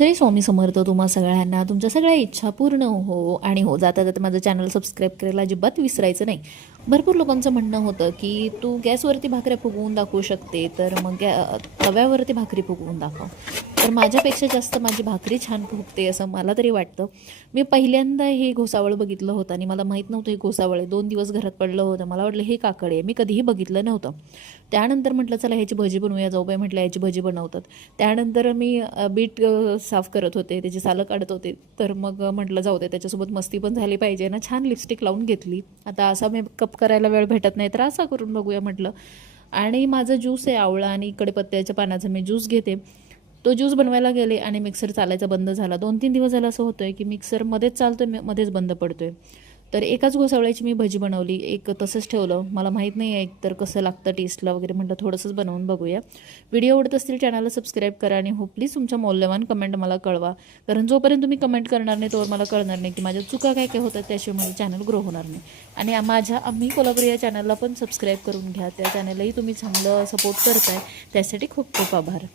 श्री स्वामी समर्थ तुम्हा सगळ्यांना तुमच्या सगळ्या इच्छा पूर्ण हो आणि हो. जाता जाता माझं चॅनल सबस्क्राईब करायला अजिबात विसरायचं नाही. भरपूर लोकांचं म्हणणं होतं की तू गॅसवरती भाकऱ्या फुगवून दाखवू शकते, तर मग तव्यावरती भाकरी फुगवून दाखव. तर माझ्यापेक्षा जास्त माझी भाकरी छान फुगते असं मला तरी वाटतं. मी पहिल्यांदा हे घोसावळ बघितलं होतं आणि मला माहीत नव्हतं हे घोसावळ आहे. 2 दिवस घरात पडलं होतं. मला वाटलं हे काकड आहे, मी कधीही बघितलं नव्हतं. त्यानंतर म्हटलं चला ह्याची भजी बनवूया. जाऊबाई म्हटलं ह्याची भजी बनवतात. त्यानंतर मी बीट साफ करत होते, त्याची सालं काढत होते. तर मग म्हटलं जाऊ दे, त्याच्यासोबत मस्ती पण झाली पाहिजे ना. छान लिपस्टिक लावून घेतली. आता असा मेकअप करायला वेळ भेटत नाही, तर असा करून बघूया म्हटलं. आणि माझा ज्यूस आहे आवळा आणि कढीपत्त्याच्या पानाचा मी ज्यूस घेते. तो ज्यूस बनवायला गेले आणि मिक्सर चालायचा बंद झाला. 2-3 दिवस झाला असं होतं आहे की मिक्सर मध्येच चालतोय, मध्येच बंद पडतोय. तर एकाच घोसावळ्याची मी भजी बनवली, एक तसंच ठेवलं. मला माहीत नाही आहे तर कसं लागतं टेस्टला वगैरे, म्हटलं थोडंसंच बनवून बघूया. व्हिडिओ आवडत असतील चॅनलला सबस्क्राईब करा आणि हो प्लीज तुमच्या मौल्यवान कमेंट मला कळवा. कारण जोपर्यंत तुम्ही कमेंट करणार नाही तोवर मला कळणार नाही की माझ्या चुका काय काय होतात, त्याशिवाय माझं चॅनल ग्रो होणार नाही. आणि माझ्या आम्ही कोल्हापुरी या चॅनलला पण सबस्क्राईब करून घ्या. त्या चॅनललाही तुम्ही चांगलं सपोर्ट करताय, त्यासाठी खूप खूप आभार.